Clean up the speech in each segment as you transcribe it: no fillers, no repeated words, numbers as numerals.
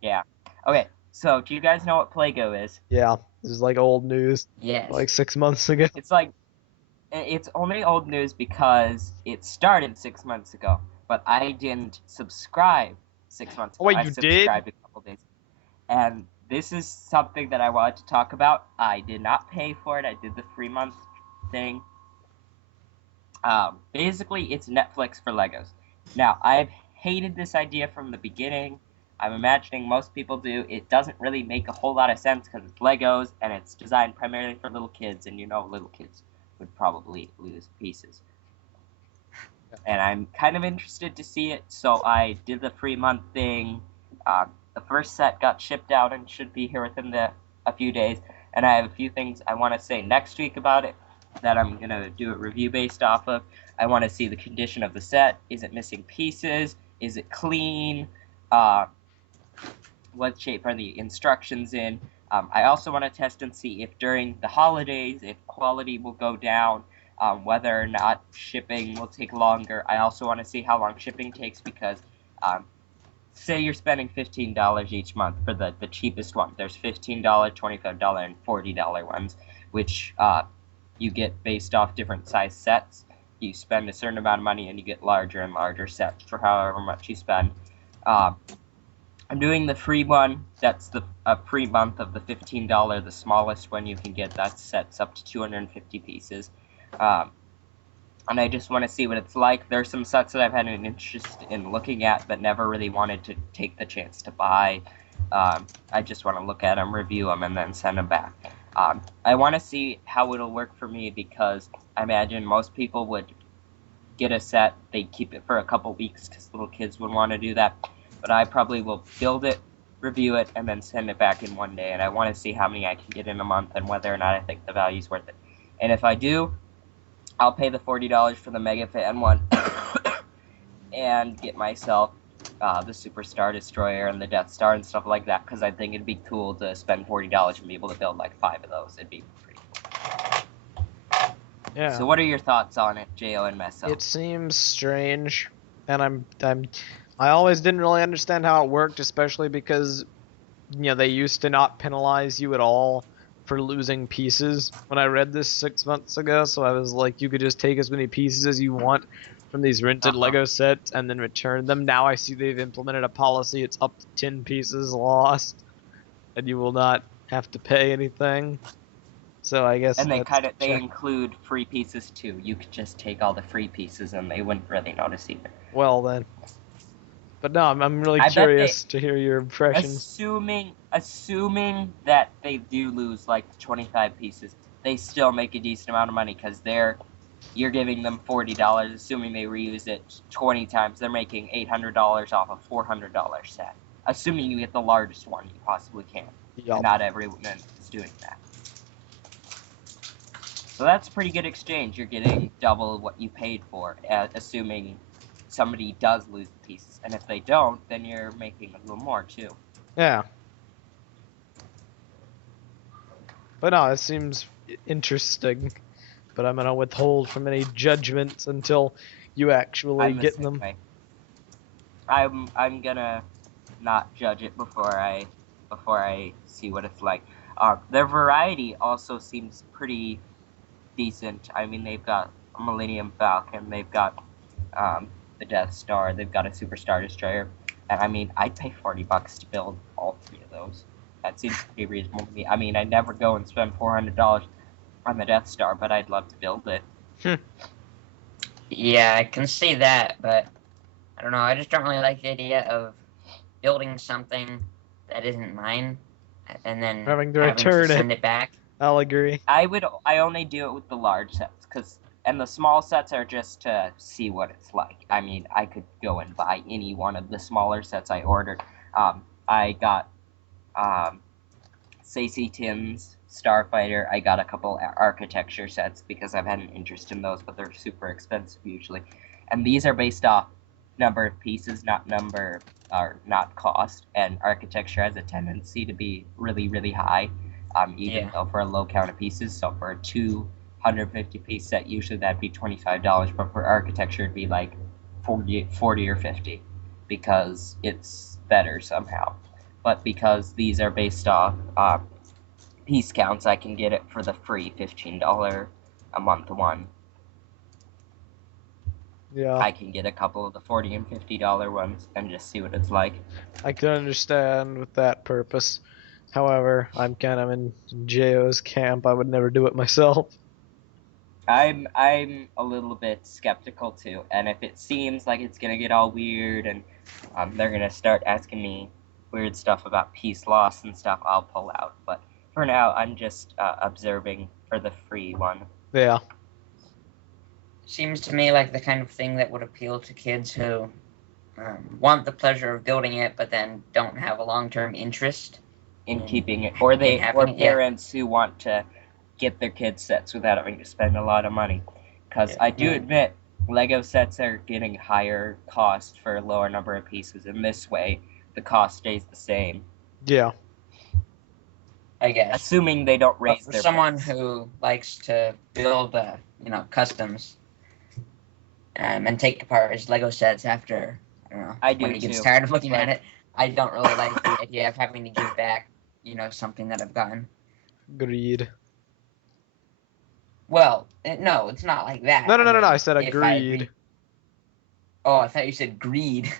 Yeah. Okay, so do you guys know what Pleygo is? Yeah, this is like old news, Yes. like 6 months ago. It's like it's only old news because it started 6 months ago, but I didn't subscribe 6 months Oh ago. wait, I you did? subscribed a couple days. And this is something that I wanted to talk about. I did not pay for it. I did the 3 month thing. Basically, it's Netflix for Legos. Now, I've hated this idea from the beginning. I'm imagining most people do. It doesn't really make a whole lot of sense because it's Legos and it's designed primarily for little kids, and you know little kids would probably lose pieces. And I'm kind of interested to see it, so I did the 3 month thing. The first set got shipped out and should be here within a few days, and I have a few things I want to say next week about it that I'm going to do a review based off of. I want to see the condition of the set. Is it missing pieces? Is it clean? Uh, what shape are the instructions in? I also want to test and see if during the holidays, if quality will go down, whether or not shipping will take longer. I also want to see how long shipping takes because say you're spending $15 each month for the cheapest one. There's $15, $25, and $40 ones, which you get based off different size sets. You spend a certain amount of money and you get larger and larger sets for however much you spend. I'm doing the free one. That's the free month of the $15. The smallest one you can get. That sets up to 250 pieces. And I just want to see what it's like. There's some sets that I've had an interest in looking at, but never really wanted to take the chance to buy. I just want to look at them, review them, and then send them back. I want to see how it'll work for me because I imagine most people would get a set, they'd keep it for a couple weeks because little kids would want to do that. But I probably will build it, review it, and then send it back in one day. And I want to see how many I can get in a month and whether or not I think the value's worth it. And if I do, I'll pay the $40 for the Mega Fan one and get myself the Super Star Destroyer and the Death Star and stuff like that because I think it'd be cool to spend $40 and be able to build like 5 of those. It'd be pretty cool. Yeah. So what are your thoughts on it, Jeyo and Meso? It seems strange, and I always didn't really understand how it worked, especially because, they used to not penalize you at all for losing pieces when I read this 6 months ago, so I was like, you could just take as many pieces as you want from these rented Lego sets and then return them. Now I see they've implemented a policy, it's up to 10 pieces lost, and you will not have to pay anything. So I guess and they include free pieces too. You could just take all the free pieces and they wouldn't really notice either. Well then. But no, I'm really curious to hear your impressions. Assuming that they do lose like 25 pieces, they still make a decent amount of money because you're giving them $40, assuming they reuse it 20 times. They're making $800 off a $400 set. Assuming you get the largest one you possibly can. Yep. And not everyone is doing that. So that's a pretty good exchange. You're getting double what you paid for, assuming somebody does lose the pieces. And if they don't, then you're making a little more, too. Yeah. But no, it seems interesting. But I'm gonna withhold from any judgments until you actually get them. I'm gonna not judge it before I see what it's like. Their variety also seems pretty decent. I mean, they've got a Millennium Falcon, they've got the Death Star, they've got a Super Star Destroyer, and I mean, I'd pay $40 to build all 3 of those. That seems pretty reasonable to me. I mean, I'd never go and spend $400 on the Death Star, but I'd love to build it. Yeah, I can see that, but I don't know. I just don't really like the idea of building something that isn't mine and then having to send it back. I'll agree. I only do it with the large sets, and the small sets are just to see what it's like. I mean, I could go and buy any one of the smaller sets I ordered. I got Sacy Tim's Starfighter. I got a couple architecture sets because I've had an interest in those, but they're super expensive usually. And these are based off number of pieces, not cost. And architecture has a tendency to be really, really high. Even though for a low count of pieces. So for a 250 piece set, usually that'd be $25, but for architecture it'd be like 40 or 50 because it's better somehow. But because these are based off piece counts, I can get it for the free $15 a month one. Yeah. I can get a couple of the $40 and $50 ones and just see what it's like. I can understand with that purpose. However, I'm kind of in Jeyo's camp. I would never do it myself. I'm a little bit skeptical too, and if it seems like it's gonna get all weird and they're gonna start asking me weird stuff about peace loss and stuff, I'll pull out. But for now, I'm just observing for the free one. Yeah. Seems to me like the kind of thing that would appeal to kids who want the pleasure of building it, but then don't have a long-term interest in keeping it, or parents yeah. who want to get their kids sets without having to spend a lot of money. Because I do admit, Lego sets are getting higher cost for a lower number of pieces. In this way, the cost stays the same. Yeah. I guess. Assuming they don't raise for their someone price. who likes to build, customs, and take apart his Lego sets after, I don't know, when he gets tired of looking at it, I don't really like the idea of having to give back, something that I've gotten. Greed. Well, no, it's not like that. No, I said agreed. Oh, I thought you said greed.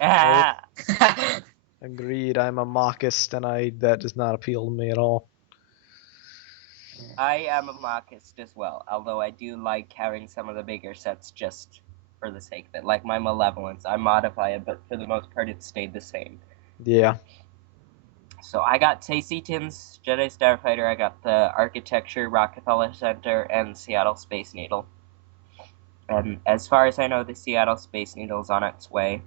Agreed. I'm a mockist, and that does not appeal to me at all. I am a mockist as well, although I do like having some of the bigger sets just for the sake of it. Like my Malevolence, I modify it, but for the most part it stayed the same. Yeah. So I got Tasty Tim's Jedi Starfighter, I got the Architecture Rockefeller Center, and Seattle Space Needle. And as far as I know, the Seattle Space Needle is on its way.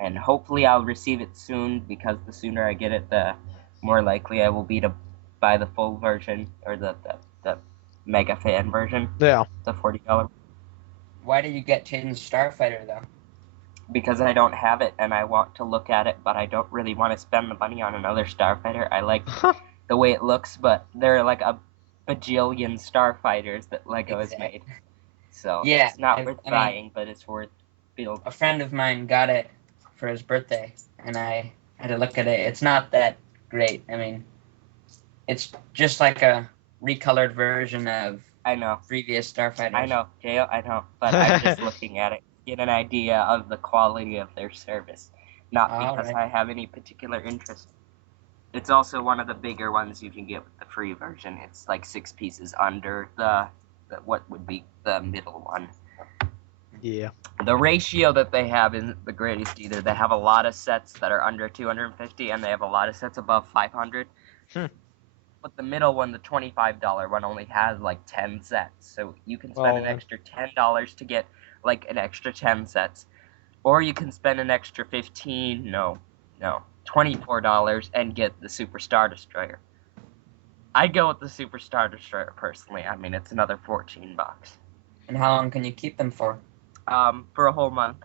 And hopefully I'll receive it soon, because the sooner I get it, the more likely I will be to buy the full version, or the Mega Fan version. Yeah. The $40. Why did you get Tim's Starfighter, though? Because I don't have it, and I want to look at it, but I don't really want to spend the money on another Starfighter. I like the way it looks, but there are like a bajillion Starfighters that Lego has made. So it's not worth buying, but it's worth building. A friend of mine got it for his birthday, and I had to look at it. It's not that great. I mean, it's just like a recolored version of previous Starfighters. I know, Jeyo, I know, but I'm just looking at it. Get an idea of the quality of their service, not because I have any particular interest. It's also one of the bigger ones you can get with the free version. It's like 6 pieces under the what would be the middle one. Yeah. The ratio that they have isn't the greatest either. They have a lot of sets that are under 250, and they have a lot of sets above 500. But the middle one, the $25 one, only has like 10 sets. So you can spend an extra $10 to get like an extra 10 sets. Or you can spend an extra $24 and get the Super Star Destroyer. I'd go with the Super Star Destroyer personally. I mean, it's another $14. And how long can you keep them for? For a whole month.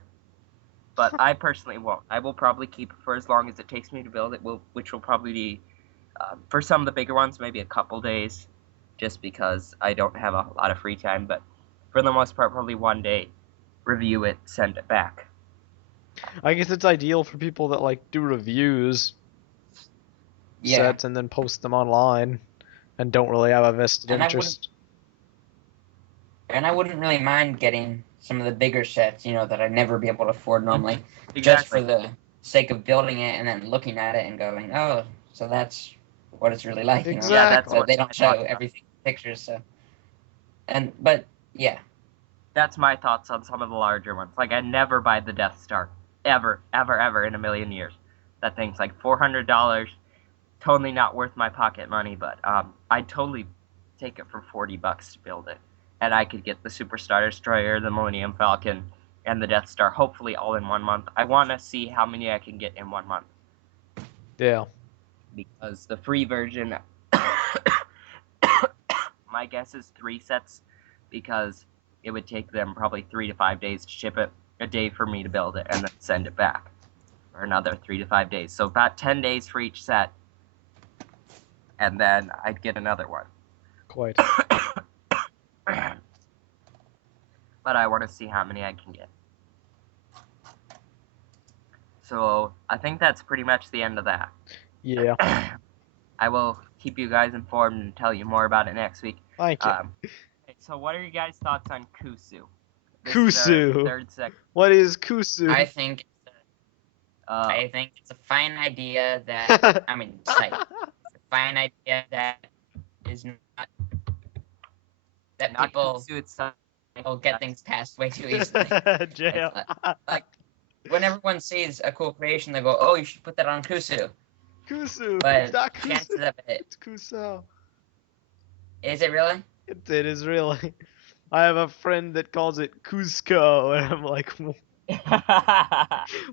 But I personally won't. I will probably keep it for as long as it takes me to build it, which will probably be, for some of the bigger ones, maybe a couple days, just because I don't have a lot of free time. But for the most part, probably one day, review it, send it back. I guess it's ideal for people that like do reviews sets and then post them online and don't really have a vested interest. And I wouldn't really mind getting some of the bigger sets, that I'd never be able to afford normally, just for the sake of building it and then looking at it and going, oh, so that's what it's really like. Exactly. Yeah, that's so they don't show everything in pictures. So, that's my thoughts on some of the larger ones. Like, I'd never buy the Death Star, ever in a million years. That thing's like $400. Totally not worth my pocket money, but I'd totally take it for $40 to build it. And I could get the Super Star Destroyer, the Millennium Falcon, and the Death Star, hopefully all in 1 month. I want to see how many I can get in 1 month. Yeah. Because the free version, my guess is 3 sets, because it would take them probably 3 to 5 days to ship it, a day for me to build it, and then send it back for another 3 to 5 days. So about 10 days for each set, and then I'd get another one. Quite. But I want to see how many I can get. So I think that's pretty much the end of that. Yeah. I will keep you guys informed and tell you more about it next week. Thank you. So what are your guys' thoughts on Cuusoo? Cuusoo. Third segment. What is Cuusoo? I think it's a fine idea that site. It's a fine idea that is not that people will get things passed way too easily. Jeyo. Like when everyone sees a cool creation, they go, "Oh, you should put that on Cuusoo." Cuusoo. But It's not chances Cuusoo. of it. It's Cuusoo. Is it really? It is really. I have a friend that calls it Cusco, and I'm like,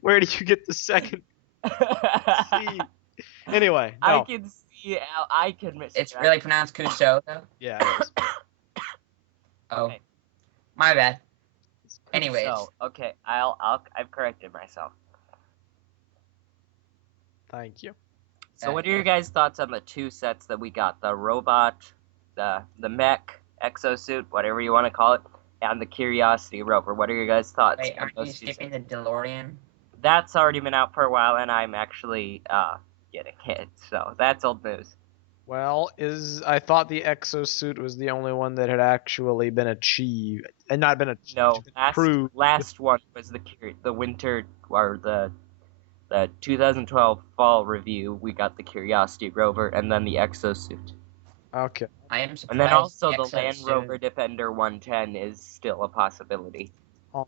where did you get the second C? Anyway, no. I can see how I can miss. It's really pronounced Cuusoo, though. Yeah. It is. Oh, okay. My bad. Anyways. Okay, I've corrected myself. Thank you. So what are your guys' thoughts on the two sets that we got? The robot, the mech, exosuit, whatever you want to call it, and the Curiosity rover. What are your guys' thoughts? Wait, aren't you skipping the DeLorean? That's already been out for a while, and I'm actually getting it, so that's old news. Well, I thought the exosuit was the only one that had actually been achieved, and not been achieved. No, approved. last one was the winter or the 2012 fall review. We got the Curiosity rover, and then the exosuit. Okay. I am surprised. And then also the Land Rover Defender 110 is still a possibility.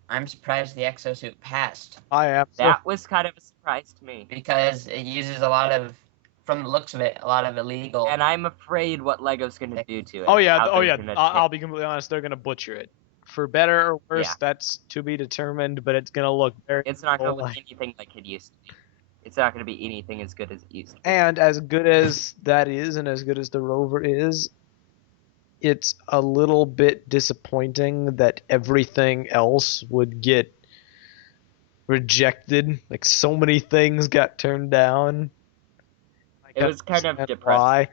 I'm surprised the exosuit passed. I am. That was kind of a surprise to me. Because it uses a lot of, from the looks of it, a lot of illegal. And I'm afraid what LEGO's going to do to it. Oh yeah, I'll be completely honest, they're going to butcher it. For better or worse, that's to be determined, but it's going to look very... It's not going to look anything like it used to be. It's not going to be anything as good as it used to be. And as good as that is, and as good as the rover is, it's a little bit disappointing that everything else would get rejected. Like, so many things got turned down. It was kind of depressing. Why?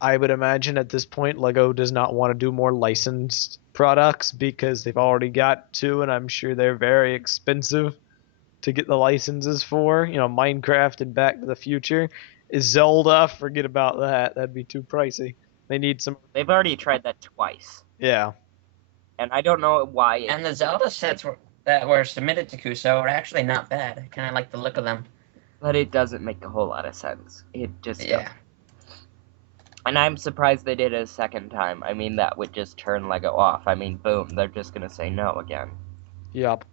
I would imagine at this point LEGO does not want to do more licensed products because they've already got two, and I'm sure they're very expensive to get the licenses for. You know, Minecraft and Back to the Future. Zelda, forget about that. That'd be too pricey. They need some... They've already tried that twice. Yeah. And I don't know why... And the Zelda sets that were submitted to Cuusoo were actually not bad. I kind of like the look of them. But it doesn't make a whole lot of sense. It just... Yeah. And I'm surprised they did it a second time. I mean, that would just turn LEGO off. I mean, boom, they're just going to say no again. Yep.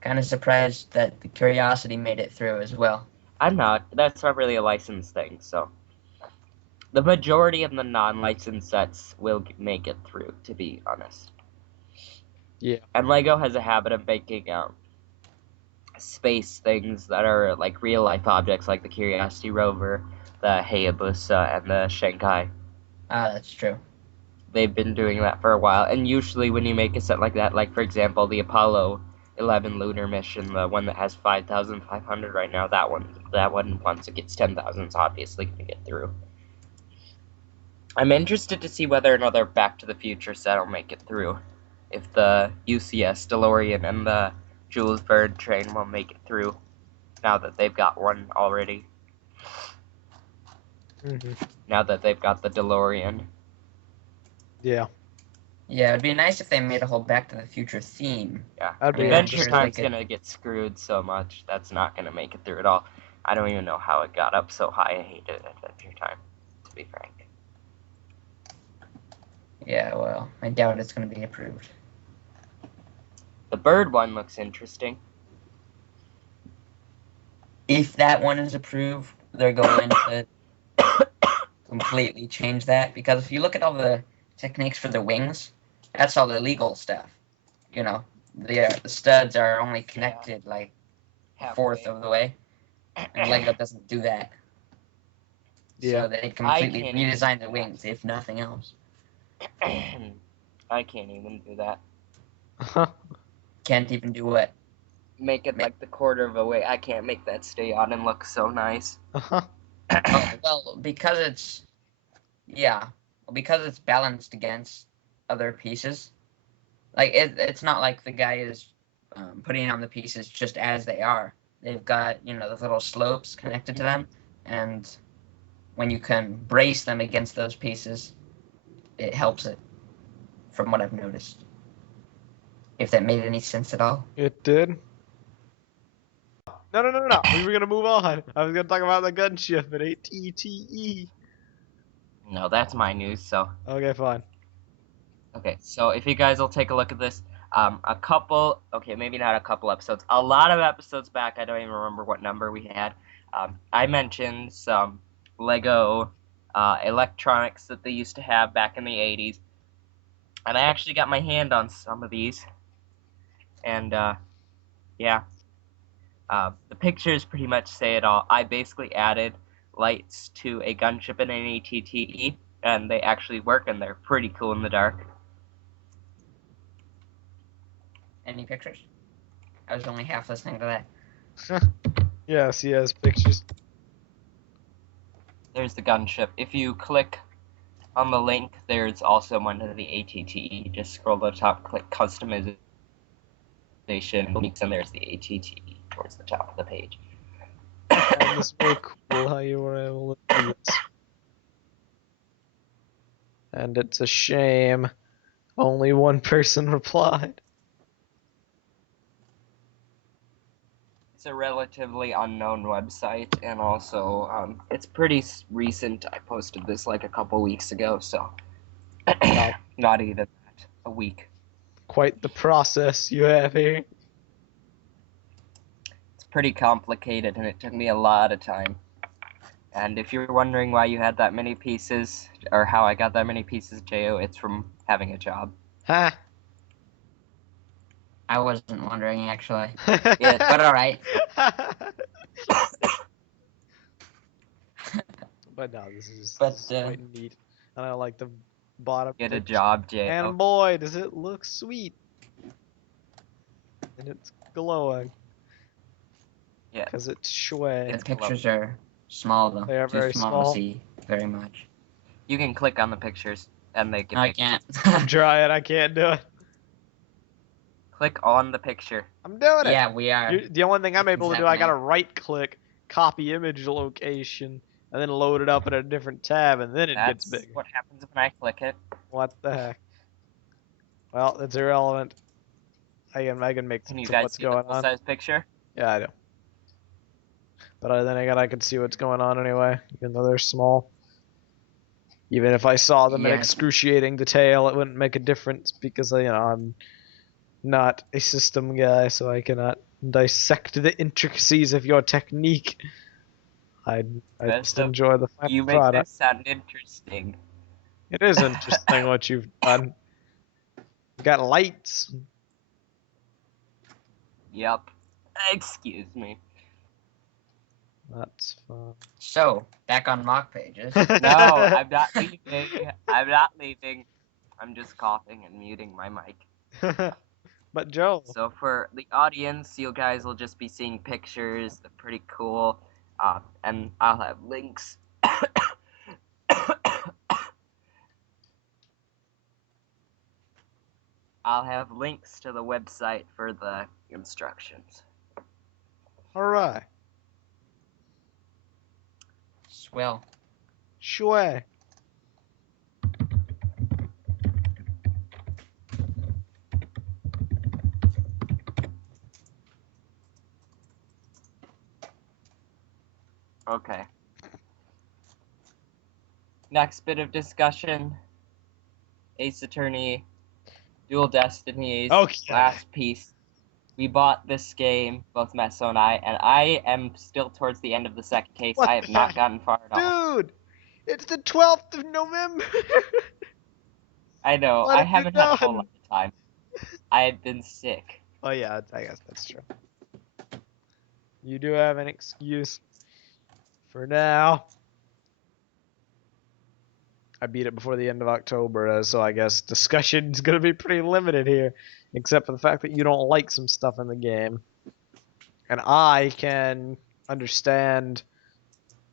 Kind of surprised that the Curiosity made it through as well. I'm not. That's not really a licensed thing, so... The majority of the non-licensed sets will make it through, to be honest. Yeah. And LEGO has a habit of making space things that are like real-life objects, like the Curiosity rover, the Hayabusa, and the Shanghai. Ah, that's true. They've been doing that for a while, and usually when you make a set like that, like for example the Apollo 11 lunar mission, the one that has 5,500 right now, that one once it gets 10,000 is obviously going to get through. I'm interested to see whether another Back to the Future set will make it through. If the UCS DeLorean and the Jules Verne train will make it through, now that they've got one already. Mm-hmm. Now that they've got the DeLorean. Yeah. Yeah, it'd be nice if they made a whole Back to the Future theme. Yeah. That'd be Adventure Time's gonna get screwed so much. That's not gonna make it through at all. I don't even know how it got up so high. I hated Adventure Time, to be frank. Yeah, well, I doubt it's going to be approved. The bird one looks interesting. If that one is approved, they're going to completely change that. Because if you look at all the techniques for the wings, that's all illegal stuff. You know, the studs are only connected like a fourth of the way. And LEGO doesn't do that. Yeah. So they completely redesign the wings, if nothing else. I can't even do that. Can't even do what? Make it like the quarter of a way. I can't make that stay on and look so nice. Oh, well, because it's... Yeah. Because it's balanced against other pieces. Like, it's not like the guy is putting on the pieces just as they are. They've got, those little slopes connected to them, and when you can brace them against those pieces, it helps it, from what I've noticed. If that made any sense at all. It did. No. We were gonna move on. I was gonna talk about the gunship at ATTE. No, that's my news, so. Okay, fine. Okay, so if you guys will take a look at this, maybe not a couple episodes, a lot of episodes back, I don't even remember what number we had, I mentioned some Lego electronics that they used to have back in the 80s, and I actually got my hand on some of these, and yeah, the pictures pretty much say it all. I basically added lights to a gunship and an ATTE, and they actually work, and they're pretty cool in the dark. Any pictures? I was only half listening to that. Yes, he has pictures. There's the gunship. If you click on the link, there's also one to the ATTE. Just scroll to the top, click customization, and there's the ATTE towards the top of the page. That was very cool how you were able to do this. And it's a shame only one person replied. It's a relatively unknown website, and also it's pretty recent. I posted this like a couple weeks ago, so not even that, a week. Quite the process you have here. It's pretty complicated, and it took me a lot of time. And if you're wondering why you had that many pieces, or how I got that many pieces, Jeyo, it's from having a job. Ha! I wasn't wondering, actually. Yeah, but alright. But no, this is quite neat. And I like the bottom. Get a job, Jeyo. And boy, does it look sweet. And it's glowing. Yeah. Because it's shui. The pictures are small, though. They are very small to see very much. You can click on the pictures, and they get No, I can't. I'm trying, I can't do it. Click on the picture. I'm doing it. Yeah, we are. The only thing I'm able to do, I gotta right-click, copy image location, and then load it up in a different tab, and then it gets big. That's what happens when I click it. What the heck? Well, it's irrelevant. I can make sense of what's going on. Can you guys see the full-size picture? Yeah, I do. But then again, I can see what's going on anyway, even though they're small. Even if I saw them in excruciating detail, it wouldn't make a difference because, I'm not a system guy, so I cannot dissect the intricacies of your technique. I just enjoy the final you product. You make this sound interesting. It is interesting what you've done. You got lights. Yep. Excuse me. That's fun. So, back on mock pages. No, I'm not leaving. I'm not leaving. I'm just coughing and muting my mic. But Joe. So for the audience, you guys will just be seeing pictures. They're pretty cool. And I'll have links. I'll have links to the website for the instructions. Alright. Swell. Sure. Okay. Next bit of discussion. Ace Attorney, Dual Destinies, last piece. We bought this game, both Meso and I am still towards the end of the second case. I have not gotten far at all. Dude! It's the 12th of November! I know, I haven't had a whole lot of time. I have been sick. Oh yeah, I guess that's true. You do have an excuse. For now. I beat it before the end of October, so I guess discussion's gonna be pretty limited here. Except for the fact that you don't like some stuff in the game. And I can understand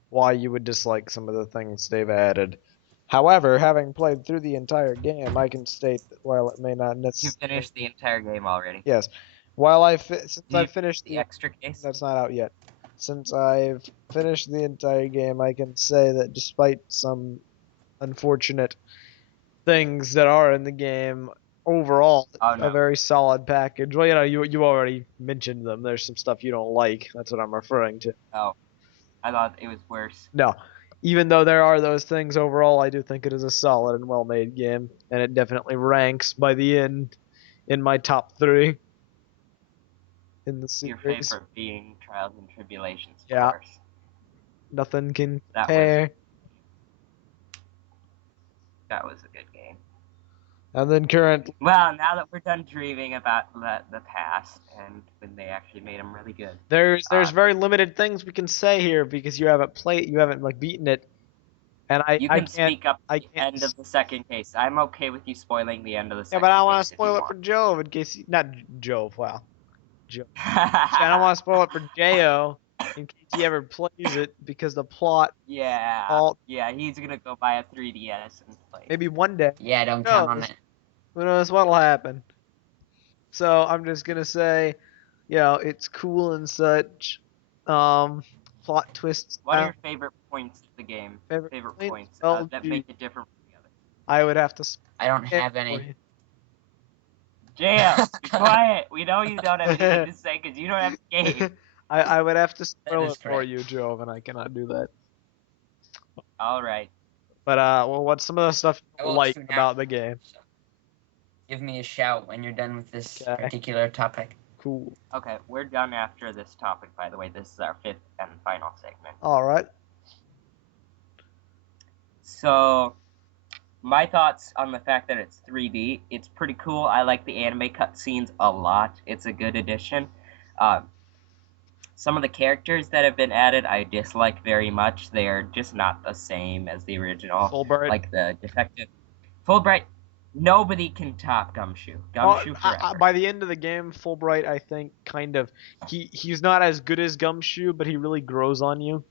why you would dislike some of the things they've added. However, having played through the entire game, I can state that while it may not necessarily... You finished the entire game already. Yes. Since I've finished the extra case. That's not out yet. Since I've finished the entire game, I can say that despite some unfortunate things that are in the game, overall, a very solid package. Well, you already mentioned them. There's some stuff you don't like. That's what I'm referring to. Oh, I thought it was worse. No. Even though there are those things, overall, I do think it is a solid and well-made game, and it definitely ranks by the end in my top 3 in the series. Your favorite being Trials and Tribulations, of course. Nothing can compare. That was a good game. And then Well, now that we're done dreaming about the past and when they actually made them really good. There's very limited things we can say here because you haven't beaten it, and you can speak up at the end of the second case. I'm okay with you spoiling the end of the second case. Yeah, but I don't want to spoil it for Joev in case not Joev. Wow, Joev. I don't want to spoil it for Jeyo in case he ever plays it because the plot. Yeah. Yeah, he's gonna go buy a 3DS and play. Maybe one day. Yeah, don't count on it. Who knows what'll happen? So I'm just gonna say, it's cool and such. Plot twists. What are your favorite points of the game? Favorite points that make it different from the others? I would have to. I don't have any. Jeyo, be quiet. We know you don't have anything to say because you don't have a game. I would have to spoil it for you, Joev, and I cannot do that. All right. But what's some of the stuff you like about the game? So give me a shout when you're done with this particular topic. Cool. Okay, we're done after this topic, by the way. This is our 5th and final segment. All right. So, my thoughts on the fact that it's 3D, it's pretty cool. I like the anime cutscenes a lot. It's a good addition. Some of the characters that have been added I dislike very much. They are just not the same as the original. Fulbright. Like the defective. Fulbright, nobody can top Gumshoe. Gumshoe forever. By the end of the game, Fulbright, I think, he's not as good as Gumshoe, but he really grows on you.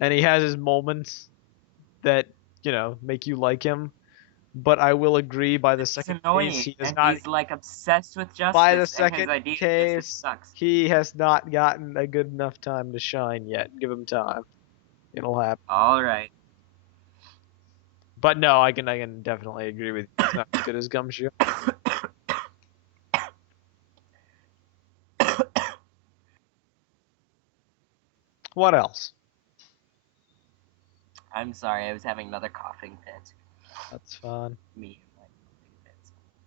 And he has his moments that, make you like him. But I will agree by the second case, he's like obsessed with justice. By the second and his case, sucks. He has not gotten a good enough time to shine yet. Give him time. It'll happen. All right. But no, I can definitely agree with you. He's not as good as Gumshoe. What else? I'm sorry, I was having another coughing fit. That's fine. Me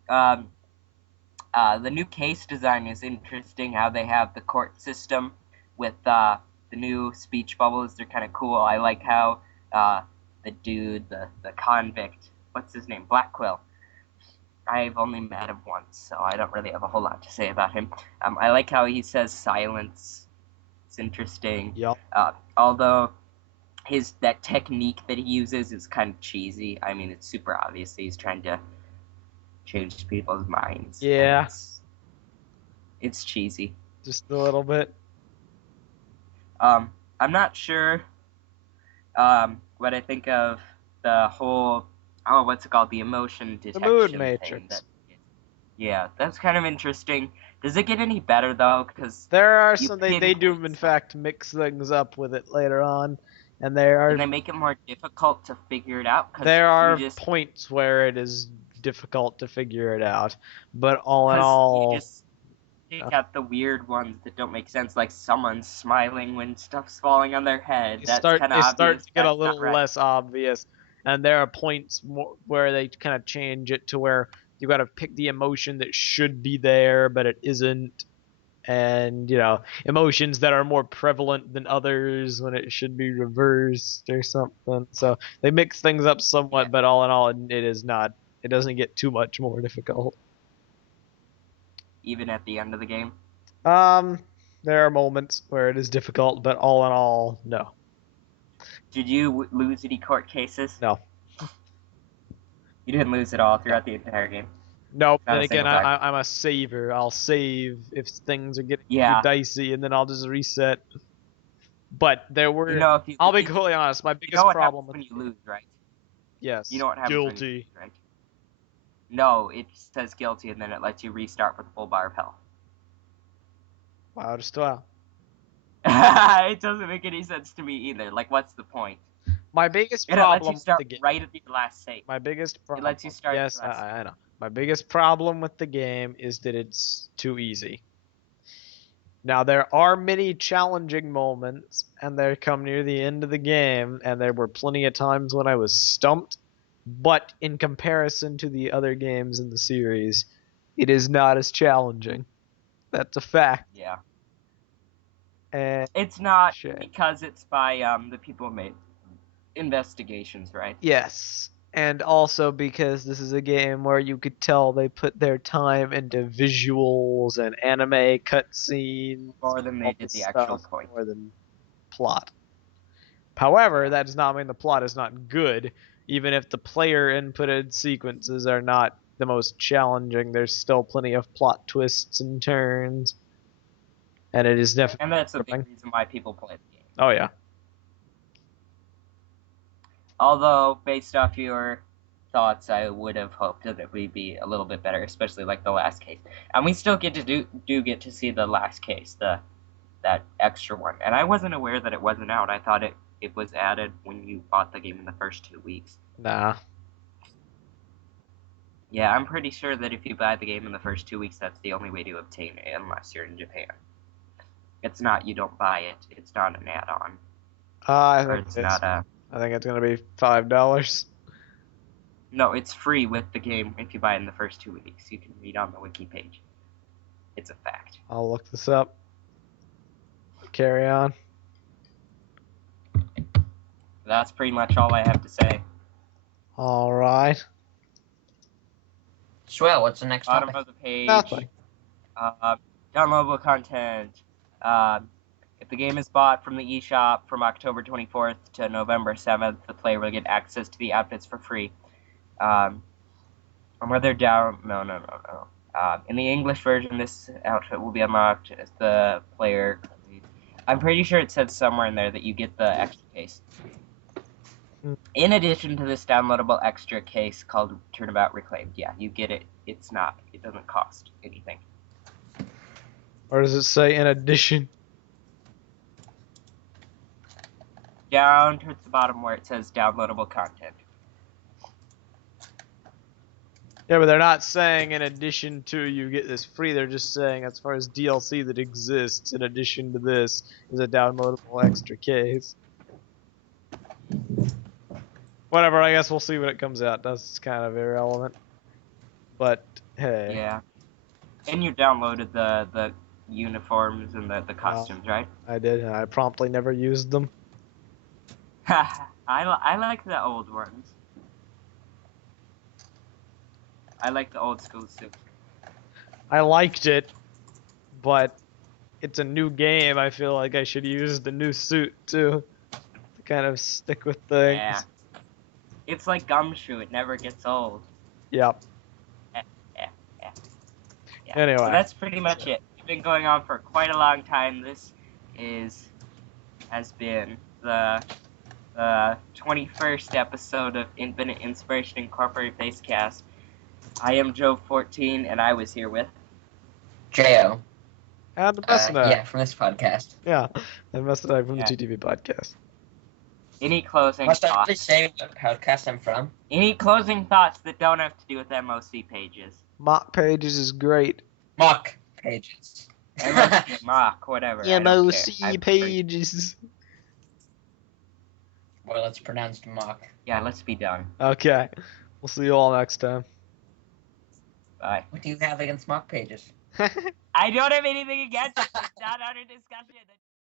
and my the new case design is interesting. How they have the court system with the new speech bubbles. They're kind of cool. I like how the dude, the convict, what's his name, Black Quill. I've only met him once, so I don't really have a whole lot to say about him. I like how he says silence. It's interesting. Yep. Although that technique that he uses is kind of cheesy. I mean, it's super obvious that he's trying to change people's minds. Yeah. It's cheesy. Just a little bit. I'm not sure what I think of the whole, what's it called? The emotion detection. The mood matrix. Yeah, that's kind of interesting. Does it get any better, though? Because there are some, they do, in fact, mix things up with it later on. And they make it more difficult to figure it out. There are points where it is difficult to figure it out, but all in all, you just pick out the weird ones that don't make sense, like someone smiling when stuff's falling on their head. That's kind of obvious. It starts to get a little less obvious, and there are points where they kind of change it to where you got to pick the emotion that should be there, but it isn't. And, emotions that are more prevalent than others when it should be reversed or something. So they mix things up somewhat, but all in all, it doesn't get too much more difficult. Even at the end of the game? There are moments where it is difficult, but all in all, no. Did you lose any court cases? No. You didn't lose at all throughout the entire game? Nope. Then again, I'm a saver. I'll save if things are getting too dicey, and then I'll just reset. But there were. I'll be completely honest. My biggest problem when you lose, right? Yes. You know what happens guilty. When you lose, right? No, it says guilty, and then it lets you restart with a full bar of health. Wow, just wow. It doesn't make any sense to me either. Like, what's the point? My biggest It problem lets you start with the game. right at the last save. My biggest problem. It lets you start. Yes, I know. My biggest problem with the game is that it's too easy. Now there are many challenging moments, and they come near the end of the game, and there were plenty of times when I was stumped. But in comparison to the other games in the series, it is not as challenging. That's a fact. Yeah. And it's not because it's by the people who made Investigations, right? Yes. And also because this is a game where you could tell they put their time into visuals and anime cutscenes. More than they did the actual point. More than plot. However, that does not mean the plot is not good. Even if the player inputted sequences are not the most challenging, there's still plenty of plot twists and turns. And it is definitely. And that's a big reason why people play the game. Oh, yeah. Although, based off your thoughts, I would have hoped that it would be a little bit better, especially like the last case. And we still get to do get to see the last case, that extra one. And I wasn't aware that it wasn't out. I thought it was added when you bought the game in the first 2 weeks. Nah. Yeah, I'm pretty sure that if you buy the game in the first 2 weeks, that's the only way to obtain it, unless you're in Japan. It's not, you don't buy it. It's not an add-on. I think it's going to be $5. No, it's free with the game if you buy it in the first 2 weeks. You can read on the wiki page. It's a fact. I'll look this up. Carry on. That's pretty much all I have to say. All right. Swell, what's the next Bottom topic? of the page. Nothing. Downloadable content. If the game is bought from the eShop from October 24th to November 7th, the player will get access to the outfits for free. And whether in the English version, this outfit will be unlocked as the player. I'm pretty sure it said somewhere in there that you get the extra case. In addition to this downloadable extra case called Turnabout Reclaimed. Yeah, you get it. It doesn't cost anything. Or does it say in addition? Down towards the bottom where it says downloadable content. Yeah, but they're not saying in addition to you get this free. They're just saying as far as DLC that exists in addition to this is a downloadable extra case. Whatever, I guess we'll see when it comes out. That's kind of irrelevant. But, hey. Yeah. And you downloaded the uniforms and the costumes, right? I did, and I promptly never used them. I like the old ones. I like the old school suit. I liked it, but it's a new game. I feel like I should use the new suit too, to kind of stick with things. Yeah. It's like Gumshoe. It never gets old. Yep. Yeah. Anyway. So that's pretty much it. It's been going on for quite a long time. This has been the 21st episode of Infinite Inspiration Incorporated Facecast. I am Joev14, and I was here with Jeyo. And Mesonak. Yeah, from this podcast. Yeah, and Mesonak from the GTV podcast. Any closing Must thoughts? I actually say what podcast I'm from? Any closing thoughts that don't have to do with MOC pages? Mock pages is great. Mock pages. Mock, whatever. MOC pages. Well, it's pronounced mock. Yeah, let's be done. Okay. We'll see you all next time. Bye. What do you have against mock pages? I don't have anything against it. It's not under discussion.